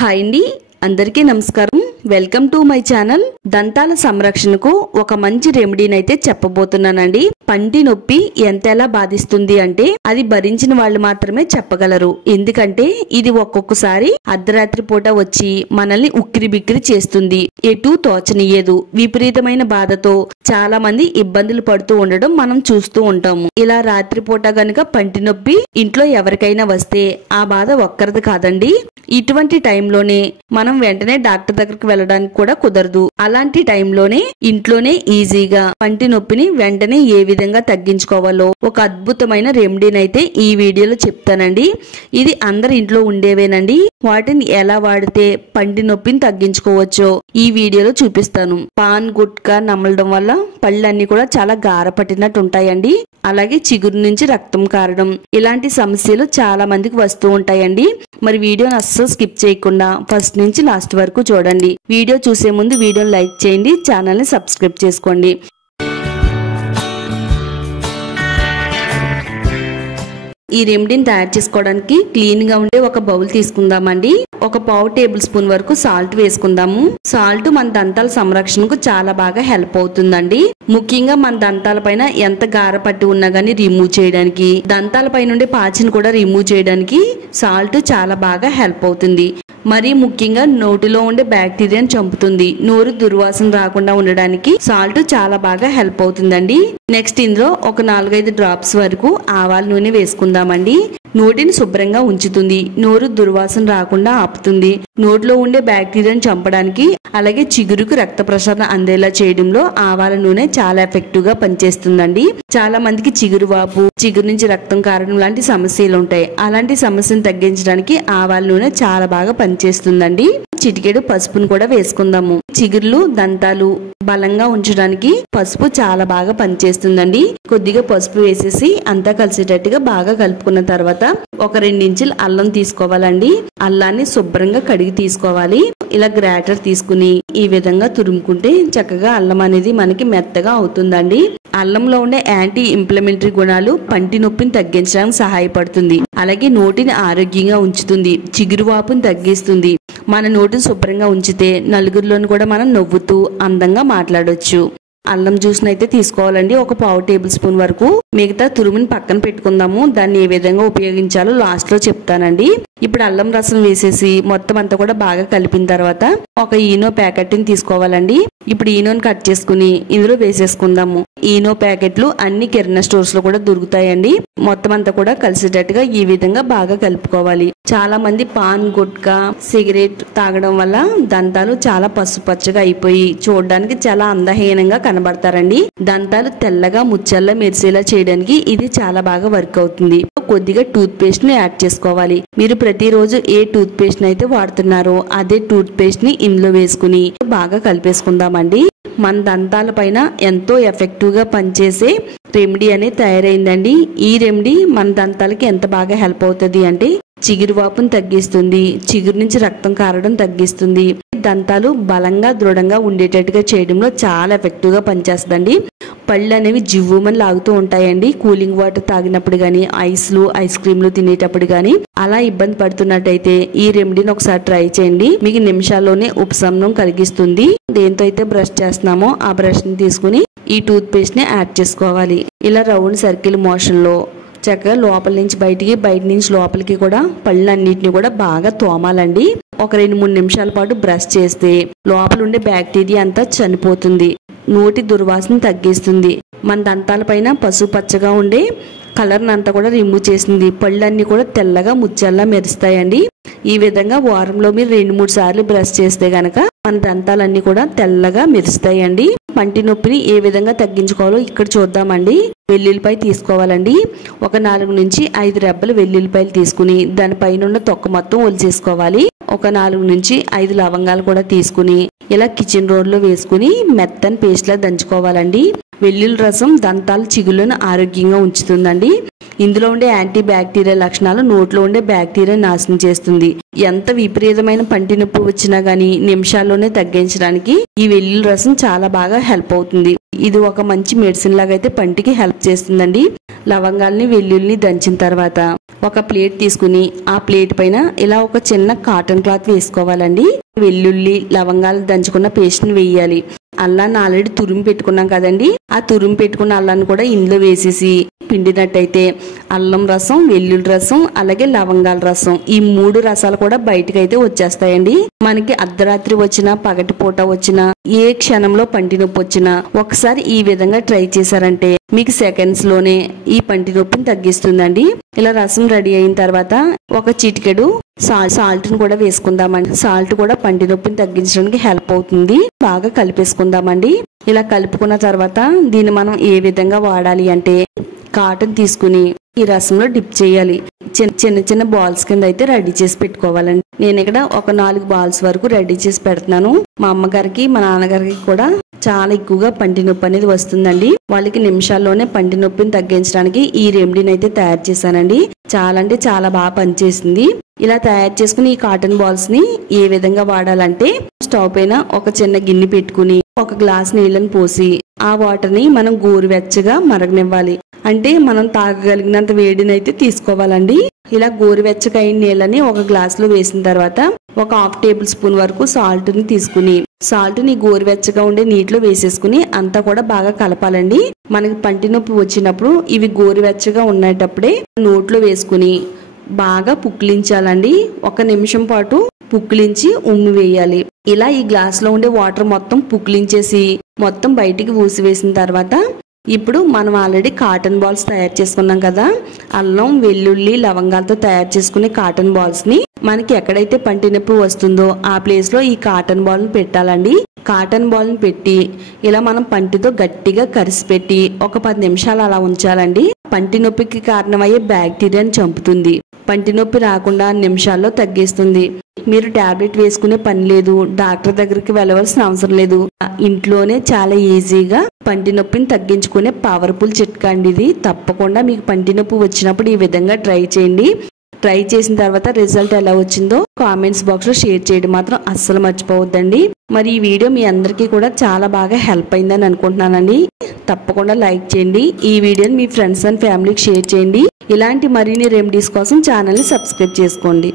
Hi అండి, అందరికీ నమస్కారం. Welcome to my channel. దంతాల సంరక్షణకు ఒక మంచి రెమెడీని అయితే చెప్పబోతున్నానండి. పంటి నొప్పి ఎంతలా బాధిస్తుంది అంటే అది భరించిన వాళ్ళు మాత్రమే చెప్పగలరు. ఎందుకంటే ఇది ఒక్కొక్కసారి అర్ధరాత్రి పూట వచ్చి మనల్ని ఉక్కిరి బిక్కిరి చేస్తుంది. ఎటు తోచనియ్యదు. విపరీతమైన బాధతో చాలా మంది ఇబ్బందులు పడుతూ ఉండడం మనం చూస్తూ ఉంటాము. ఇలా రాత్రి పూట గనుక పంటి నొప్పి ఇంట్లో ఎవరికైనా వస్తే ఆ బాధ ఒక్కరిది కాదండి. ఇటువంటి టైంలోనే మనం వెంటనే డాక్టర్ దగ్గరికి వెళ్ళడానికి కూడా కుదరదు. అలాంటి టైంలోనే ఇంట్లోనే ఈజీగా పంటి నొప్పిని వెంటనే ఏ విధంగా తగ్గించుకోవాలో ఒక అద్భుతమైన రెమెడీని అయితే ఈ వీడియోలో చెప్తానండి. ఇది అందరి ఇంట్లో ఉండేవేనండి. వాటిని ఎలా వాడితే పంటి నొప్పిని తగ్గించుకోవచ్చో ఈ వీడియోలో చూపిస్తాను. పాన్ గుట్కా నమలడం వల్ల పళ్ళన్నీ కూడా చాలా గార పట్టినట్టు ఉంటాయండి. అలాగే చిగురు నుంచి రక్తం కారడం, ఇలాంటి సమస్యలు చాలా మందికి వస్తూ ఉంటాయండి. మరి వీడియోని అస్సలు స్కిప్ చేయకుండా ఫస్ట్ నుంచి లాస్ట్ వరకు చూడండి. వీడియో చూసే ముందు వీడియోని లైక్ చేయండి, ఛానల్ ని సబ్స్క్రైబ్ చేసుకోండి. ఈ రెమెడీని తయారు చేసుకోవడానికి క్లీన్ గా ఉండే ఒక బౌల్ తీసుకుందామండి. ఒక పావు టేబుల్ స్పూన్ వరకు సాల్ట్ వేసుకుందాము. సాల్ట్ మన దంతాల సంరక్షణకు చాలా బాగా హెల్ప్ అవుతుందండి. ముఖ్యంగా మన దంతాల పైన ఎంత గార పట్టి ఉన్నా గానీ రిమూవ్ చేయడానికి, దంతాల పైన ఉండే పాచిని కూడా రిమూవ్ చేయడానికి సాల్ట్ చాలా బాగా హెల్ప్ అవుతుంది. మరీ ముఖ్యంగా నోటిలో ఉండే బ్యాక్టీరియాని చంపుతుంది. నోరు దుర్వాసన రాకుండా ఉండడానికి సాల్ట్ చాలా బాగా హెల్ప్ అవుతుందండి. నెక్స్ట్ ఇందులో ఒక 4-5 డ్రాప్స్ వరకు ఆవాల నూనె వేసుకుందామండి. నోటిని శుభ్రంగా ఉంచుతుంది. నోరు దుర్వాసన రాకుండా ఆపుతుంది. నోట్లో ఉండే బ్యాక్టీరియాని చంపడానికి, అలాగే చిగురుకు రక్త ప్రసరణ అందేలా చేయడంలో ఆవాల నూనె చాలా ఎఫెక్టివ్ గా పనిచేస్తుందండి. చాలా మందికి చిగురు వాపు, చిగురు నుంచి రక్తం కారడం లాంటి సమస్యలు ఉంటాయి. అలాంటి సమస్యను తగ్గించడానికి ఆవాల నూనె చాలా బాగా పనిచేస్తుందండి. చిటికెడు పసుపును కూడా వేసుకుందాము. చిగుర్లు దంతాలు బలంగా ఉంచడానికి పసుపు చాలా బాగా పనిచేస్తుందండి. కొద్దిగా పసుపు వేసేసి అంతా కలిసేటట్టుగా బాగా కలుపుకున్న తర్వాత ఒక 2 ఇంచులు అల్లం తీసుకోవాలండి. అల్లాన్ని శుభ్రంగా కడిగి తీసుకోవాలి. ఇలా గ్రాటర్ తీసుకుని ఈ విధంగా తురుముకుంటే చక్కగా అల్లం అనేది మనకి మెత్తగా అవుతుందండి. అల్లంలో ఉండే యాంటీ ఇంప్లమెంటరీ గుణాలు పంటి నొప్పిని తగ్గించడానికి సహాయపడుతుంది. అలాగే నోటిని ఆరోగ్యంగా ఉంచుతుంది. చిగురు వాపుని తగ్గిస్తుంది. మన నోటిని శుభ్రంగా ఉంచితే నలుగురిలోని కూడా మనం నవ్వుతూ అందంగా మాట్లాడొచ్చు. అల్లం జ్యూస్ అయితే తీసుకోవాలండి. ఒక పావు టేబుల్ స్పూన్ వరకు. మిగతా తురుముని పక్కన పెట్టుకుందాము. దాన్ని ఏ విధంగా ఉపయోగించాలో లాస్ట్ లో చెప్తానండి. ఇప్పుడు అల్లం రసం వేసేసి మొత్తం అంతా కూడా బాగా కలిపిన తర్వాత ఒక ఈనో ప్యాకెట్ ని తీసుకోవాలండి. ఇప్పుడు ఈనోని కట్ చేసుకుని ఇందులో వేసేసుకుందాము. ఈనో ప్యాకెట్లు అన్ని కిరాణా స్టోర్స్ లో కూడా దొరుకుతాయండి. మొత్తం అంతా కూడా కలిసేటట్టుగా ఈ విధంగా బాగా కలుపుకోవాలి. చాలా మంది పాన్ గుట్కా సిగరెట్ తాగడం వల్ల దంతాలు చాలా పసుపచ్చగా అయిపోయి చూడడానికి చాలా అందహీనంగా కనబడతారండి. దంతాలు తెల్లగా ముచ్చల్లా మెరిసేలా చేయడానికి ఇది చాలా బాగా వర్క్ అవుతుంది. కొద్దిగా టూత్ పేస్ట్ ని యాడ్ చేసుకోవాలి. మీరు ప్రతిరోజు ఏ టూత్ పేస్ట్ అయితే వాడుతున్నారో అదే టూత్ పేస్ట్ ని ఇందులో వేసుకుని బాగా కలిపేసుకుందామండి. మన దంతాల పైన ఎంతో ఎఫెక్టివ్ గా పనిచేసే రెమెడీ అనేది తయారైందండి. ఈ రెమెడీ మన దంతాలకి ఎంత బాగా హెల్ప్ అవుతుంది అంటే చిగురు వాపును తగ్గిస్తుంది. చిగురు నుంచి రక్తం కారడం తగ్గిస్తుంది. దంతాలు బలంగా దృఢంగా ఉండేటట్టుగా చేయడంలో చాలా ఎఫెక్టివ్ గా పనిచేస్తుందండి. పళ్ళు అనేవి జివ్వుమని లాగుతూ ఉంటాయండి. కూలింగ్ వాటర్ తాగినప్పుడు గానీ, ఐస్ క్రీమ్లు తినేటప్పుడు గానీ అలా ఇబ్బంది పడుతున్నట్టయితే ఈ రెమెడీని ఒకసారి ట్రై చేయండి. మీకు నిమిషాల్లోనే ఉపశమనం కలిగిస్తుంది. దేంతో అయితే బ్రష్ చేస్తున్నామో ఆ బ్రష్ ని తీసుకుని ఈ టూత్ పేస్ట్ ని యాడ్ చేసుకోవాలి. ఇలా రౌండ్ సర్కిల్ మోషన్ లో చక్కగా లోపల నుంచి బయటికి, బయట నుంచి లోపలికి కూడా పళ్ళన్నిటిని కూడా బాగా తోమాలండి. ఒక 2-3 నిమిషాల పాటు బ్రష్ చేస్తే లోపల ఉండే బ్యాక్టీరియా అంతా చనిపోతుంది. నోటి దుర్వాసన తగ్గిస్తుంది. మన దంతాల పైన పసుపు పచ్చగా ఉండే కలర్ అంతా కూడా రిమూవ్ చేసింది. పళ్ళన్నీ కూడా తెల్లగా ముచ్చల్లా మెరుస్తాయండి. ఈ విధంగా వారంలో మీరు 2-3 సార్లు బ్రష్ చేస్తే గనక మన దంతాలన్నీ కూడా తెల్లగా మెరుస్తాయండి. పంటి నొప్పిని ఏ విధంగా తగ్గించుకోవాలో ఇక్కడ చూద్దామండి. వెల్లుల్లిపాయ తీసుకోవాలండి. ఒక 4 నుంచి 5 రెబ్బలు వెల్లుల్లిపాయలు తీసుకుని దానిపైన ఉన్న తొక్క మొత్తం ఒలిచేసుకోవాలి. ఒక 4 నుంచి 5 లవంగాలు కూడా తీసుకుని ఇలా కిచెన్ రోడ్ లో వేసుకుని మెత్తని పేస్ట్ లా దంచుకోవాలండి. వెల్లుల్లి రసం దంతాల చిగుళ్ళను ఆరోగ్యంగా ఉంచుతుందండి. ఇందులో ఉండే యాంటీ బ్యాక్టీరియల్ లక్షణాలు నోట్లో ఉండే బ్యాక్టీరియా నాశనం చేస్తుంది. ఎంత విపరీతమైన పంటి నొప్పి వచ్చినా గానీ నిమిషాల్లోనే తగ్గించడానికి ఈ వెల్లుల్లి రసం చాలా బాగా హెల్ప్ అవుతుంది. ఇది ఒక మంచి మెడిసిన్ లాగా అయితే పంటికి హెల్ప్ చేస్తుందండి. లవంగాల్ని వెల్లుల్లిని దంచిన తర్వాత ఒక ప్లేట్ తీసుకుని ఆ ప్లేట్ పైన ఇలా ఒక చిన్న కాటన్ క్లాత్ వేసుకోవాలండి. వెల్లుల్లి లవంగాలు దంచుకున్న పేస్ట్ ని వేయాలి. అల్లాన్ని ఆల్రెడీ తురిమి పెట్టుకున్నాం కదండి, ఆ తురిమి పెట్టుకున్న అల్లాన్ని కూడా ఇందులో వేసేసి పిండినట్టయితే అల్లం రసం, వెల్లుల్లి రసం, అలాగే లవంగాల రసం ఈ 3 రసాలు కూడా బయటకు అయితే వచ్చేస్తాయండి. మనకి అర్ధరాత్రి వచ్చినా పగటిపూట వచ్చినా ఏ క్షణంలో పంటి నొప్పి వచ్చినా ఒకసారి ఈ విధంగా ట్రై చేశారంటే మీకు సెకండ్స్ లోనే ఈ పంటి నొప్పిని తగ్గిస్తుందండి. ఇలా రసం రెడీ అయిన తర్వాత ఒక చిటికెడు సాల్ట్ ని కూడా వేసుకుందామండి. సాల్ట్ కూడా పంటి నొప్పిని తగ్గించడానికి హెల్ప్ అవుతుంది. బాగా కలిపేసుకుందామండి. ఇలా కలుపుకున్న తర్వాత దీన్ని మనం ఏ విధంగా వాడాలి అంటే కాటన్ తీసుకుని ఈ రసంలో డిప్ చేయాలి. చిన్న చిన్న బాల్స్ కింద అయితే రెడీ చేసి పెట్టుకోవాలండి. నేను ఇక్కడ ఒక 4 బాల్స్ వరకు రెడీ చేసి పెడుతున్నాను. మా అమ్మగారికి మా నాన్నగారికి కూడా చాలా ఎక్కువగా పంటి నొప్పి అనేది వస్తుందండి. వాళ్ళకి నిమిషాల్లోనే పంటి నొప్పిని తగ్గించడానికి ఈ రెమెడీని అయితే తయారు చేశానండి. చాలా అంటే చాలా బాగా పనిచేసింది. ఇలా తయారు చేసుకుని ఈ కాటన్ బాల్స్ ని ఏ విధంగా వాడాలంటే స్టవ్ పైన ఒక చిన్న గిన్నె పెట్టుకుని ఒక గ్లాస్ నీళ్ళని పోసి ఆ వాటర్ ని మనం గోరువెచ్చగా మరగనివ్వాలి. అంటే మనం తాగగలిగినంత వేడిని అయితే తీసుకోవాలండి. ఇలా గోరువెచ్చగా అయిన నీళ్ళని ఒక గ్లాస్ లో వేసిన తర్వాత ఒక 1/2 టేబుల్ స్పూన్ వరకు సాల్ట్ ని తీసుకుని సాల్ట్ ని గోరువెచ్చగా ఉండే నీటిలో వేసేసుకుని అంతా కూడా బాగా కలపాలండి. మనకి పంటి నొప్పి వచ్చినప్పుడు ఇవి గోరువెచ్చగా ఉండేటప్పుడే నోట్లో వేసుకుని బాగా పుక్కిలించాలండి. 1 నిమిషం పాటు పుక్కిలించి ఉమ్మి వేయాలి. ఇలా ఈ గ్లాస్ లో ఉండే వాటర్ మొత్తం పుక్కిలించేసి మొత్తం బయటికి ఊసివేసిన తర్వాత ఇప్పుడు మనం ఆల్రెడీ కాటన్ బాల్స్ తయారు చేసుకున్నాం కదా, అల్లం వెల్లుల్లి లవంగాలతో తయారు చేసుకునే కాటన్ బాల్స్ ని మనకి ఎక్కడైతే పంటి నొప్పి వస్తుందో ఆ ప్లేస్ లో ఈ కాటన్ బాల్ ని పెట్టాలండి. కాటన్ బాల్ ని పెట్టి ఇలా మనం పంటితో గట్టిగా కరిసి పెట్టి ఒక 10 నిమిషాలు అలా ఉంచాలండి. పంటి నొప్పికి కారణమయ్యే బ్యాక్టీరియాని చంపుతుంది. పంటి నొప్పి రాకుండా నిమిషాల్లో తగ్గిస్తుంది. మీరు టాబ్లెట్ వేసుకునే పని లేదు, డాక్టర్ దగ్గరికి వెళ్ళవలసిన అవసరం లేదు. ఇంట్లోనే చాలా ఈజీగా పంటి నొప్పిని తగ్గించుకునే పవర్ఫుల్ చిట్కా అండి ఇది. తప్పకుండా మీకు పంటి నొప్పి వచ్చినప్పుడు ఈ విధంగా ట్రై చేయండి. ట్రై చేసిన తర్వాత రిజల్ట్ ఎలా వచ్చిందో కామెంట్స్ బాక్స్ లో షేర్ చేయడం మాత్రం అస్సలు మర్చిపోవద్దండి. మరి ఈ వీడియో మీ అందరికీ కూడా చాలా బాగా హెల్ప్ అయిందని అనుకుంటున్నానండి. తప్పకుండా లైక్ చేయండి. ఈ వీడియోని మీ ఫ్రెండ్స్ అండ్ ఫ్యామిలీకి షేర్ చేయండి. ఇలాంటి మరిన్ని రెమెడీస్ కోసం ఛానల్ ని సబ్స్క్రైబ్ చేసుకోండి.